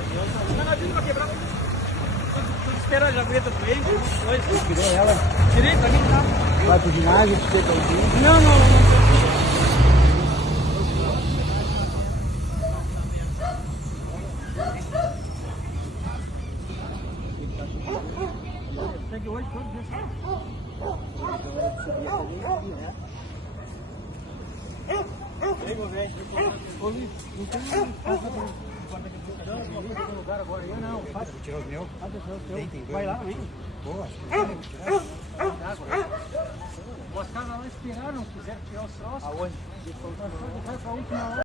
Não adianta pra quebrar. Espera a jaqueta com ele, depois. Tirou ela? Tirei pra mim, tá? Vai pro ginásio, te dê calzinho? Não. Segue hoje todos esses. Ei, meu velho. Ô, Luiz, não tem não, lugar agora aí, não. Vou tirar os meus. Vai lá, vem. Boa. Os caras lá esperaram, quiseram tirar os troços. Aonde? Foi pra última hora.